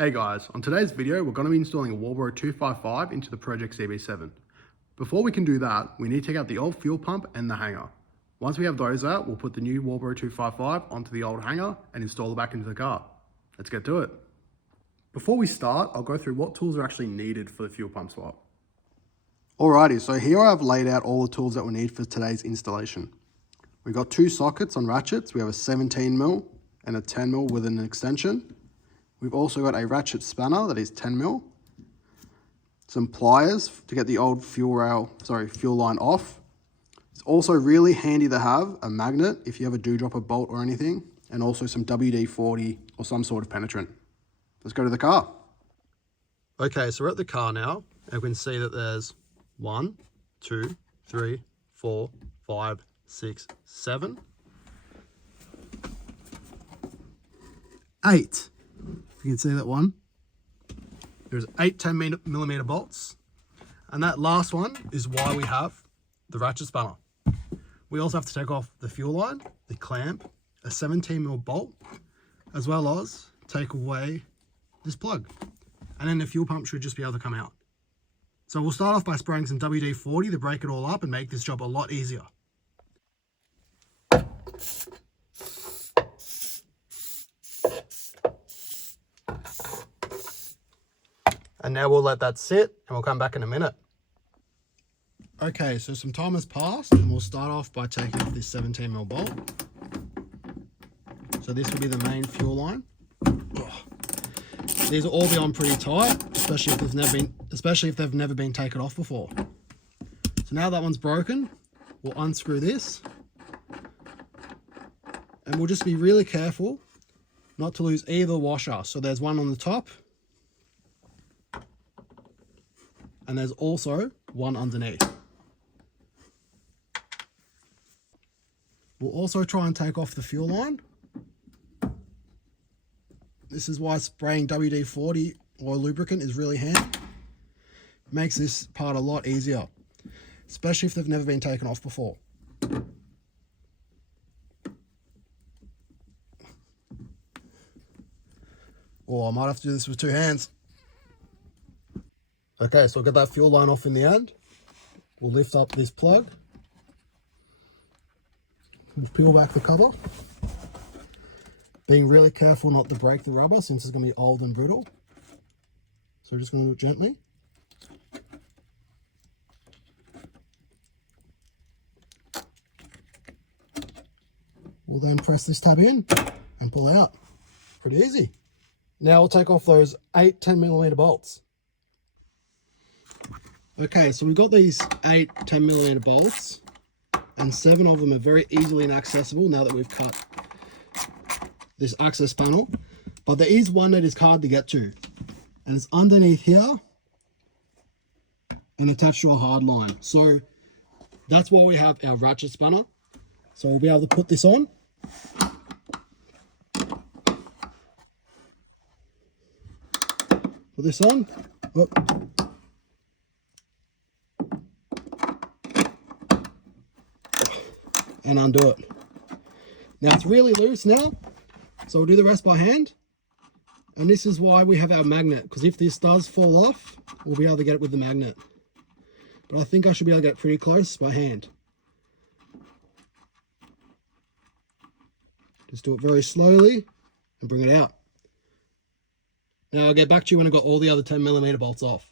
Hey guys, on today's video we're going to be installing a Wahlbro 255 into the Project CB7. Before we can do that, we need to take out the old fuel pump and the hanger. Once we have those out, we'll put the new Wahlbro 255 onto the old hanger and install it back into the car. Let's get to it. Before we start, I'll go through what tools are actually needed for the fuel pump swap. Alrighty, so here I've laid out all the tools that we need for today's installation. We've got two sockets on ratchets. We have a 17mm and a 10mm with an extension. We've also got a ratchet spanner that is 10mm, some pliers to get the old fuel line off. It's also really handy to have a magnet if you ever do drop a bolt or anything, and also some WD-40 or some sort of penetrant. Let's go to the car. Okay, so we're at the car now, and we can see that there's 1, 2, 3, 4, 5, 6, 7, 8. You can see that one. There's 8 10mm bolts. And that last one is why we have the ratchet spanner. We also have to take off the fuel line, the clamp, a 17mm bolt, as well as take away this plug. And then the fuel pump should just be able to come out. So we'll start off by spraying some WD-40 to break it all up and make this job a lot easier. And now we'll let that sit and we'll come back in a minute. Okay, so some time has passed and we'll start off by taking off this 17mm bolt. So this will be the main fuel line. These will all be on pretty tight, especially if they've never been taken off before. So now that one's broken, we'll unscrew this. And we'll just be really careful not to lose either washer. So there's one on the top, and there's also one underneath. We'll also try and take off the fuel line. This is why spraying WD-40 or lubricant is really handy. Makes this part a lot easier, especially if they've never been taken off before. Or I might have to do this with two hands. Okay, so we'll get that fuel line off in the end. We'll lift up this plug. We'll peel back the cover. Being really careful not to break the rubber since it's going to be old and brittle. So we're just going to do it gently. We'll then press this tab in and pull out. Pretty easy. Now we'll take off those 8 10mm bolts. Okay, so we've got these 8 10mm bolts, and 7 of them are very easily inaccessible now that we've cut this access panel. But there is one that is hard to get to, and it's underneath here and attached to a hard line. So that's why we have our ratchet spanner. So we'll be able to put this on. Put this on. Whoop. And undo it. Now it's really loose now, so we'll do the rest by hand. And this is why we have our magnet, because if this does fall off, we'll be able to get it with the magnet. But I think I should be able to get pretty close by hand. Just do it very slowly and bring it out. Now I'll get back to you when I've got all the other 10mm bolts off.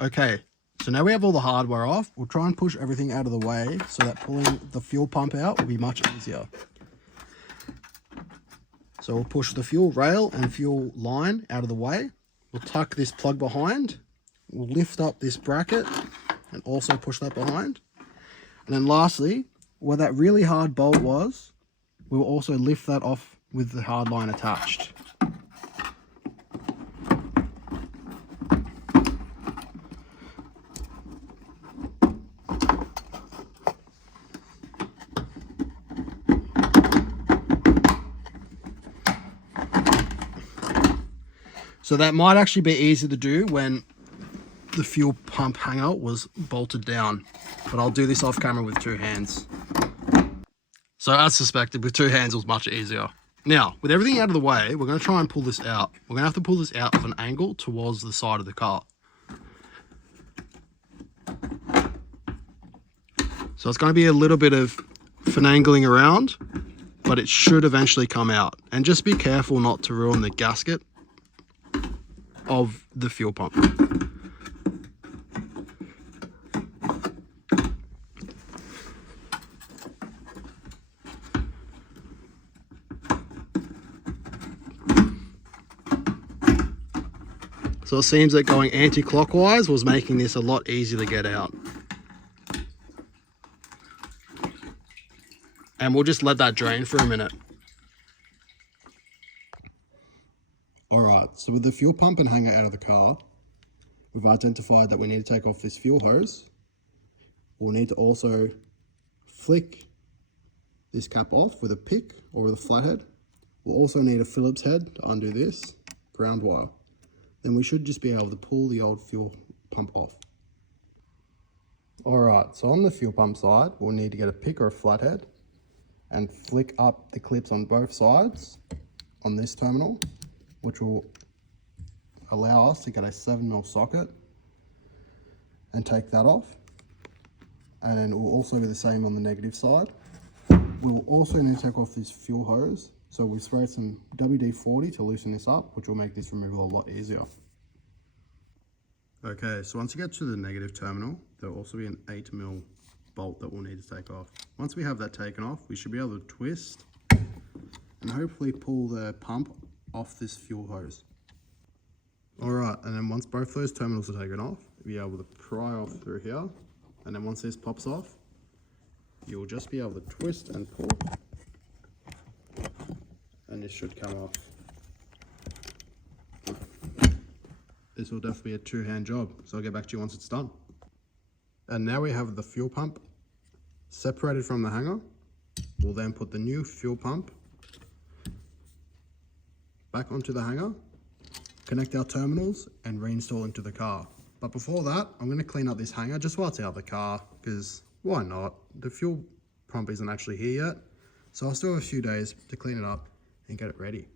Okay. So now we have all the hardware off. We'll try and push everything out of the way so that pulling the fuel pump out will be much easier. So we'll push the fuel rail and fuel line out of the way. We'll tuck this plug behind. We'll lift up this bracket and also push that behind. And then lastly, where that really hard bolt was, we'll also lift that off with the hard line attached. So that might actually be easy to do when the fuel pump hanger was bolted down, but I'll do this off camera with two hands. So as suspected, with two hands it was much easier. Now, with everything out of the way, we're going to try and pull this out. We're going to have to pull this out of an angle towards the side of the car. So it's going to be a little bit of finagling around, but it should eventually come out. And just be careful not to ruin the gasket of the fuel pump. So it seems that going anti-clockwise was making this a lot easier to get out. And we'll just let that drain for a minute. Alright, so with the fuel pump and hanger out of the car, we've identified that we need to take off this fuel hose. We'll need to also flick this cap off with a pick or with a flathead. We'll also need a Phillips head to undo this ground wire. Then we should just be able to pull the old fuel pump off. Alright, so on the fuel pump side, we'll need to get a pick or a flathead and flick up the clips on both sides on this terminal, which will allow us to get a 7mm socket and take that off. And then it will also be the same on the negative side. We'll also need to take off this fuel hose. So we sprayed some WD-40 to loosen this up, which will make this removal a lot easier. Okay, so once you get to the negative terminal, there'll also be an 8mm bolt that we'll need to take off. Once we have that taken off, we should be able to twist and hopefully pull the pump off this fuel hose. Alright, and then once both those terminals are taken off, you'll be able to pry off through here. And then once this pops off, you'll just be able to twist and pull. And this should come off. This will definitely be a two-hand job, so I'll get back to you once it's done. And now we have the fuel pump separated from the hanger. We'll then put the new fuel pump back onto the hanger, connect our terminals and reinstall into the car. But before that, I'm going to clean up this hanger just while it's out of the car, because why not? The fuel pump isn't actually here yet, so I'll still have a few days to clean it up and get it ready.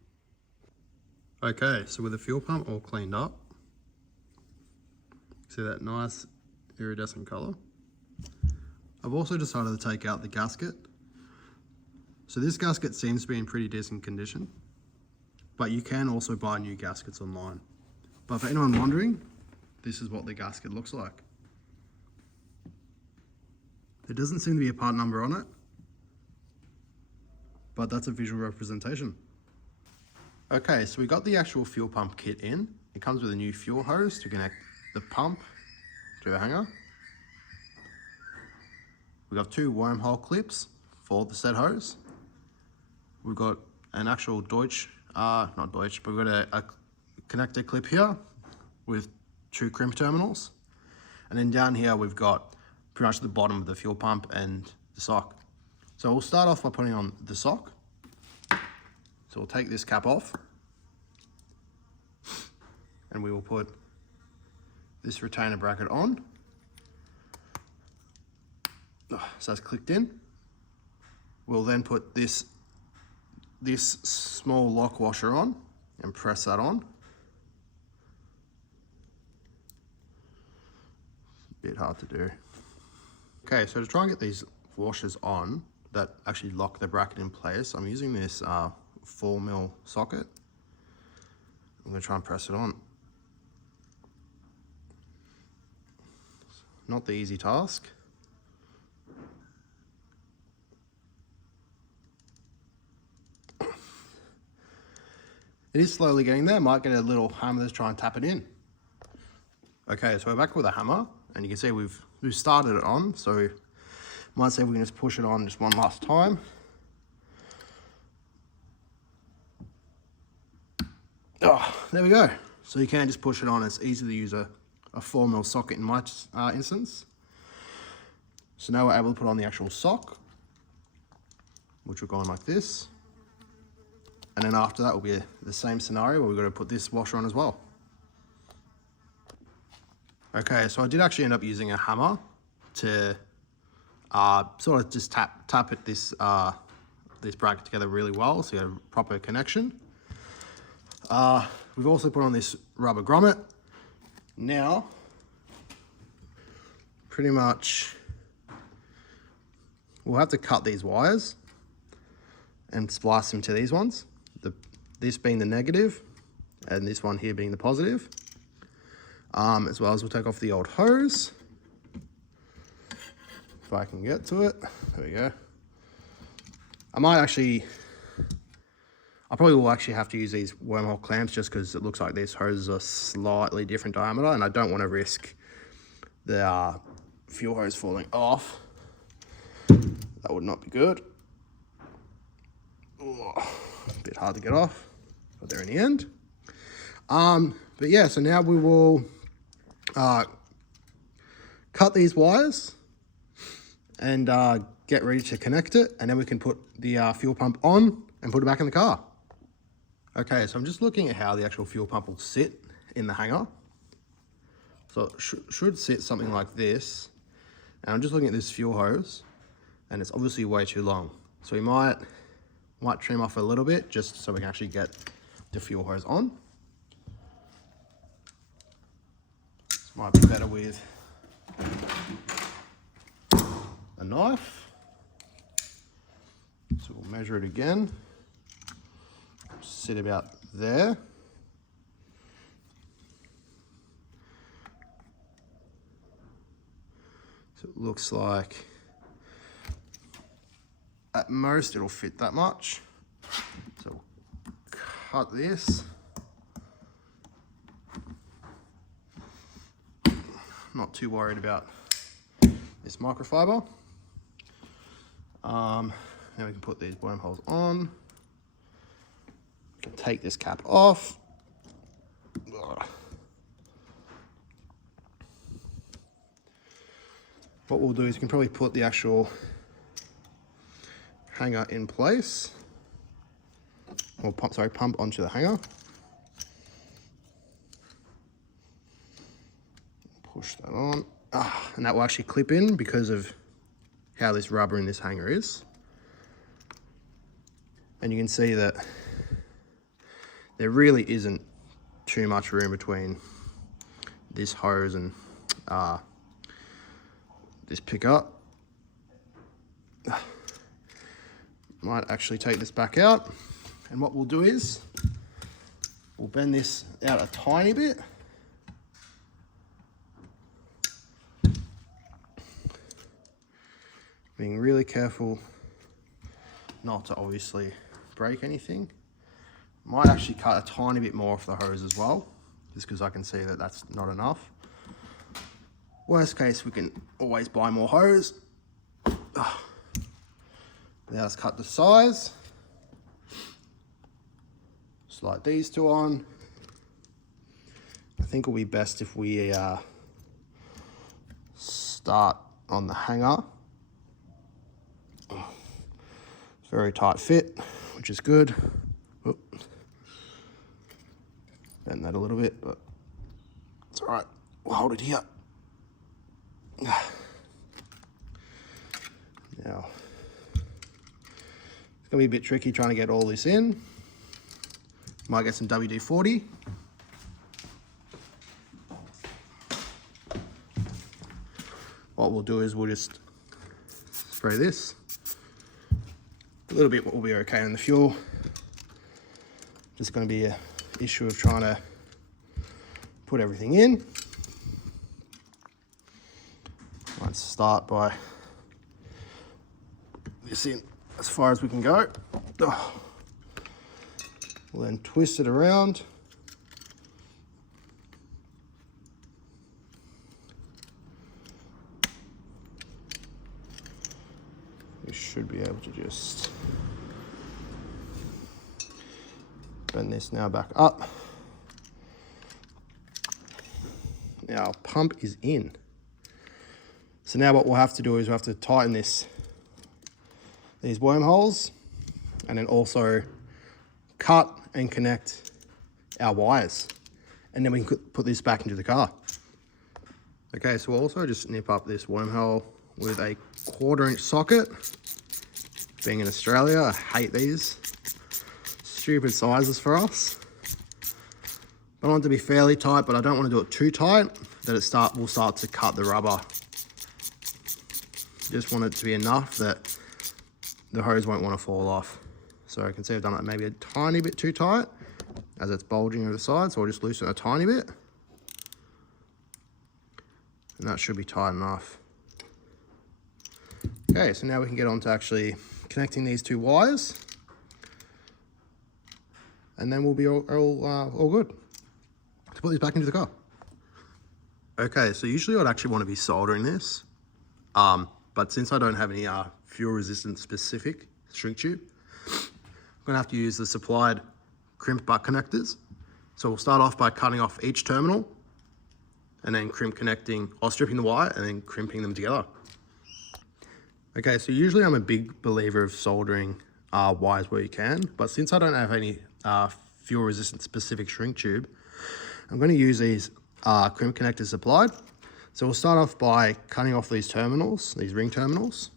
Okay, so with the fuel pump all cleaned up, see that nice iridescent color? I've also decided to take out the gasket. So this gasket seems to be in pretty decent condition, but you can also buy new gaskets online. But for anyone wondering, this is what the gasket looks like. There doesn't seem to be a part number on it, but that's a visual representation. Okay, so we got the actual fuel pump kit in. It comes with a new fuel hose to connect the pump to the hanger. We've got two wormhole clips for the set hose. We've got an actual not Deutsch, but we've got a connector clip here with two crimp terminals. And then down here we've got pretty much the bottom of the fuel pump and the sock. So we'll start off by putting on the sock. So we'll take this cap off and we will put this retainer bracket on. So that's clicked in. We'll then put this small lock washer on and press that on. Bit hard to do. Okay, so to try and get these washers on that actually lock the bracket in place, I'm using this 4mm socket. I'm going to try and press it on. Not the easy task. It is slowly getting there. Might get a little hammer to try and tap it in. Okay, so we're back with a hammer, and you can see we've started it on. So might say we can just push it on just one last time. Oh, there we go. So you can just push it on. It's easy to use a 4mm socket in my instance. So now we're able to put on the actual sock, which will go on like this. And then after that will be the same scenario where we've got to put this washer on as well. Okay, so I did actually end up using a hammer to sort of just tap at this put this bracket together really well so you have a proper connection. We've also put on this rubber grommet. Now, pretty much, we'll have to cut these wires and splice them to these ones. This being the negative and this one here being the positive. As well as we'll take off the old hose. If I can get to it, there we go. I probably will actually have to use these wormhole clamps just because it looks like these hoses are slightly different diameter and I don't want to risk the fuel hose falling off. That would not be good. Oh, a bit hard to get off, but they're in the end. But yeah, so now we will cut these wires and get ready to connect it, and then we can put the fuel pump on and put it back in the car. Okay, so I'm just looking at how the actual fuel pump will sit in the hanger. So it should sit something like this. And I'm just looking at this fuel hose, and it's obviously way too long. So we might trim off a little bit just so we can actually get the fuel hose on. This might be better with a knife. So we'll measure it again. Sit about there. So it looks like at most it'll fit that much. So we'll cut this. Not too worried about this microfiber. Now we can put these wormholes on. We can take this cap off. What we'll do is we can probably put the actual hanger in place, or pump onto the hanger. Push that on, and that will actually clip in because of how this rubber in this hanger is. And you can see that there really isn't too much room between this hose and this pickup. Might actually take this back out, and what we'll do is we'll bend this out a tiny bit. Being really careful not to obviously break anything. Might actually cut a tiny bit more off the hose as well, just because I can see that that's not enough. Worst case, we can always buy more hose. Now let's cut the size. Slide these two on. I think it'll be best if we start on the hanger. Very tight fit, which is good. Oop. Bend that a little bit, but it's all right. We'll hold it here. Now, it's gonna be a bit tricky trying to get all this in. Might get some WD-40. What we'll do is we'll just spray this. A little bit will be okay in the fuel. Just gonna be an issue of trying to put everything in. Let's start by this in as far as we can go. We'll then twist it around. We should be able to just bend this now back up. Now our pump is in. So now what we'll have to do is we'll have to tighten these wormholes, and then also cut and connect our wires, and then we can put this back into the car. Okay, so we'll also just snip up this wormhole with a 1/4 inch socket, Being in Australia, I hate these stupid sizes for us. I want it to be fairly tight, but I don't want to do it too tight that it will start to cut the rubber. Just want it to be enough that the hose won't want to fall off. So I can see I've done it maybe a tiny bit too tight as it's bulging over the side, so I'll just loosen it a tiny bit. And that should be tight enough. Okay, so now we can get on to actually connecting these two wires. And then we'll be all good to put these back into the car. Okay, so usually I'd actually want to be soldering this. But since I don't have any fuel resistant specific shrink tube, I'm gonna have to use the supplied crimp butt connectors. So we'll start off by cutting off each terminal and then stripping the wire and then crimping them together. Okay, so usually I'm a big believer of soldering wires where you can, but since I don't have any fuel resistant specific shrink tube, I'm gonna use these crimp connectors supplied. So we'll start off by cutting off these terminals, these ring terminals,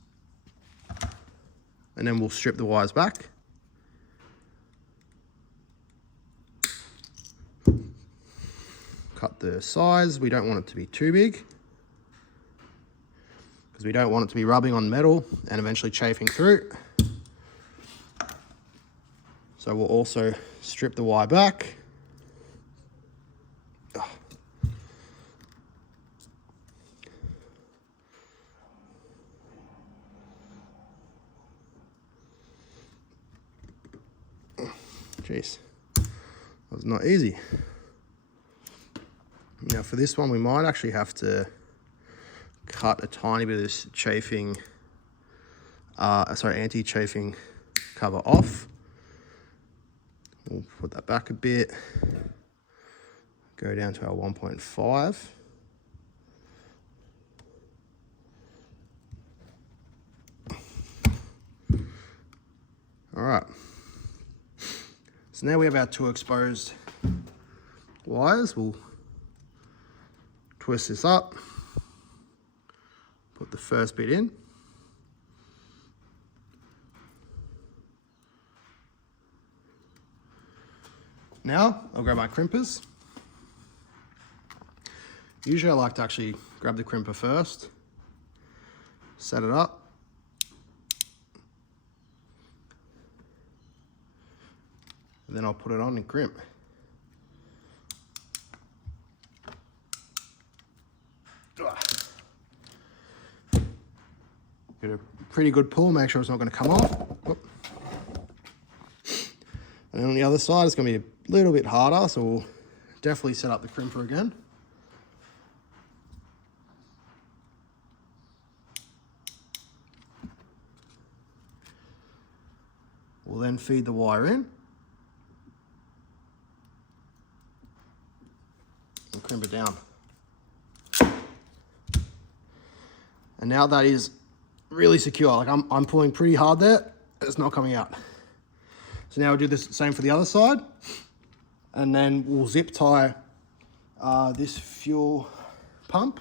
and then we'll strip the wires back. Cut the size, we don't want it to be too big because we don't want it to be rubbing on metal and eventually chafing through. So we'll also strip the wire back. Jeez, that was not easy. Now for this one, we might actually have to cut a tiny bit of this anti-chafing cover off. We'll put that back a bit, go down to our 1.5. All right. So now we have our two exposed wires. We'll twist this up, put the first bit in. Now I'll grab my crimpers. Usually I like to actually grab the crimper first, set it up. And then I'll put it on and crimp. Get a pretty good pull, make sure it's not going to come off. Whoop. And then on the other side, it's going to be a little bit harder, so we'll definitely set up the crimper again. We'll then feed the wire in. And crimp it down. And now that is really secure. Like I'm pulling pretty hard there, it's not coming out. So now we'll do the same for the other side. And then we'll zip tie this fuel pump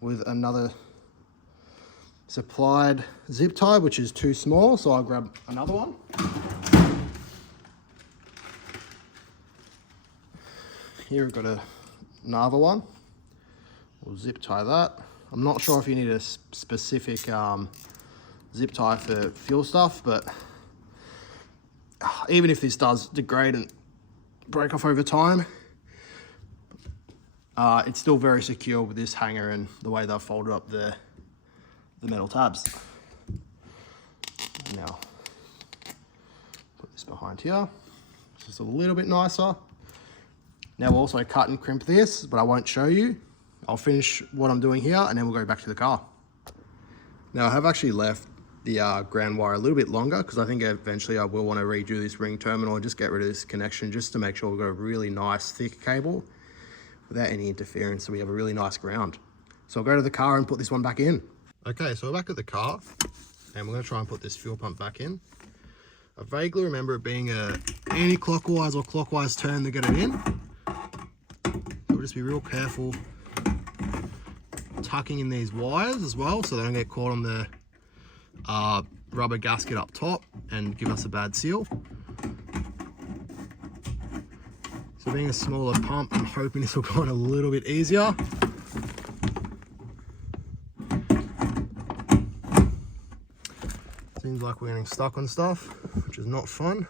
with another supplied zip tie, which is too small, so I'll grab another one. Here we've got another one. We'll zip tie that. I'm not sure if you need a specific zip tie for fuel stuff, but even if this does degrade and break off over time, it's still very secure with this hanger and the way they've folded up the metal tabs. Now, put this behind here, just a little bit nicer. Now we'll also cut and crimp this, but I won't show you. I'll finish what I'm doing here and then we'll go back to the car. Now I have actually left the ground wire a little bit longer because I think eventually I will want to redo this ring terminal and just get rid of this connection just to make sure we've got a really nice thick cable without any interference, so we have a really nice ground. So I'll go to the car and put this one back in. Okay, so we're back at the car and we're going to try and put this fuel pump back in. I vaguely remember it being a anti-clockwise or clockwise turn to get it in. So we'll just be real careful tucking in these wires as well so they don't get caught on the rubber gasket up top and give us a bad seal. So being a smaller pump, I'm hoping this will go on a little bit easier. Seems like we're getting stuck on stuff, which is not fun.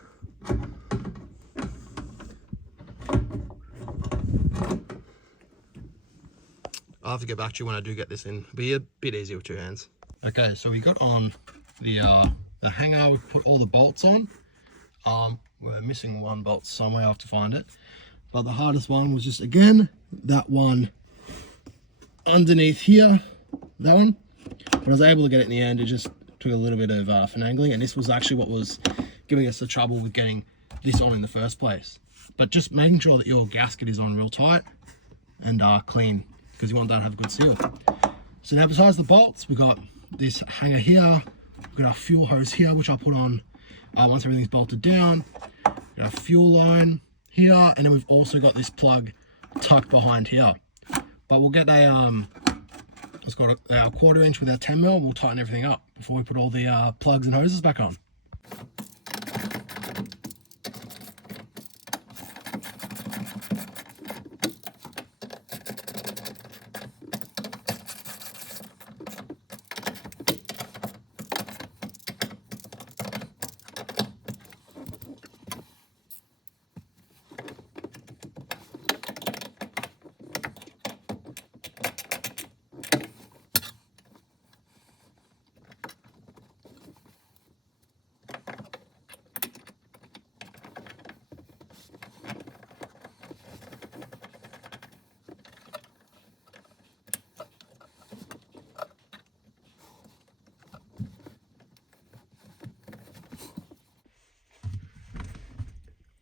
I'll have to get back to you when I do get this in. It'll be a bit easier with 2 hands. Okay, so we got on the hanger, we put all the bolts on. We're missing one bolt somewhere, I have to find it. But the hardest one was just, again, that one underneath here, that one. But I was able to get it in the end. It just took a little bit of finagling, and this was actually what was giving us the trouble with getting this on in the first place. But just making sure that your gasket is on real tight and clean, because you want that to have a good seal. So now besides the bolts, we got this hanger here, we've got our fuel hose here, which I'll put on once everything's bolted down. Got our fuel line here, and then we've also got this plug tucked behind here. But we'll get a it's got our 1/4 inch with our 10mm. We'll tighten everything up before we put all the plugs and hoses back on.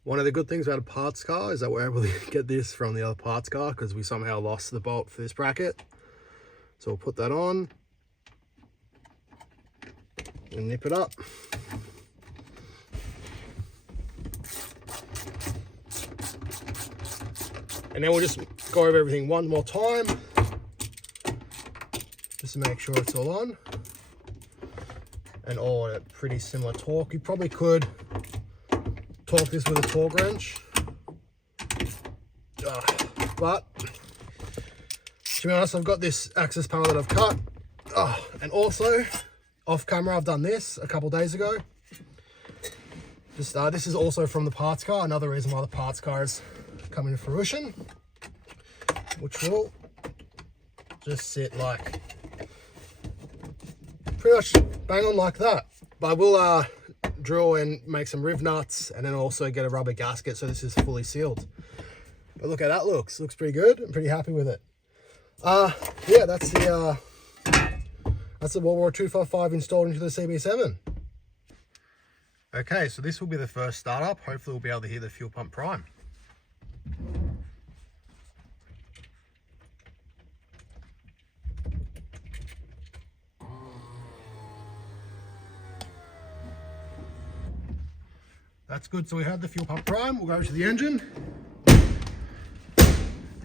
One of the good things about a parts car is that we're able to get this from the other parts car because we somehow lost the bolt for this bracket. So we'll put that on and nip it up. And then we'll just go over everything one more time just to make sure it's all on and all at pretty similar torque. You probably could torque this with a torque wrench, but to be honest, I've got this access panel that I've cut, and also off camera I've done this a couple days ago. This is also from the parts car, another reason why the parts car is coming to fruition, which will just sit like pretty much bang on like that. But I will drill and make some riv nuts and then also get a rubber gasket so this is fully sealed. But look how that looks pretty good. I'm pretty happy with it. Yeah, that's the Wahlbro 255 installed into the CB7. Okay, so this will be the first startup. Hopefully we'll be able to hear the fuel pump prime. That's good, so we had the fuel pump prime. We'll go to the engine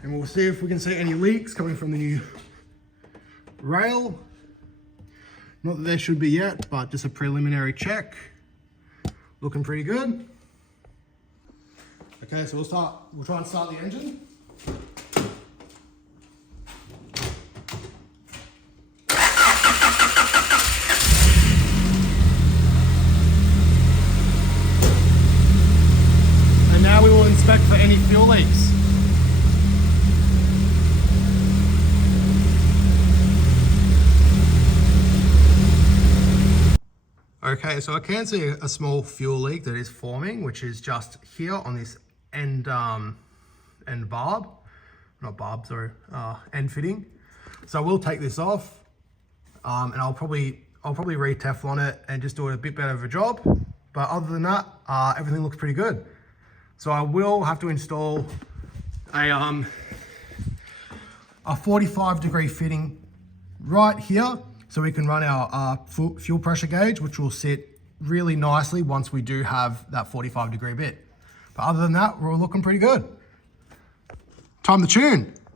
and we'll see if we can see any leaks coming from the new rail. Not that there should be yet, but just a preliminary check. Looking pretty good. Okay, so we'll try and start the engine. Now we will inspect for any fuel leaks. Okay, so I can see a small fuel leak that is forming, which is just here on this end end barb, not barb, sorry, end fitting. So we'll take this off, and I'll probably re-Teflon it and just do it a bit better of a job. But other than that, everything looks pretty good. So I will have to install a 45-degree fitting right here so we can run our fuel pressure gauge, which will sit really nicely once we do have that 45-degree bit. But other than that, we're looking pretty good. Time to tune.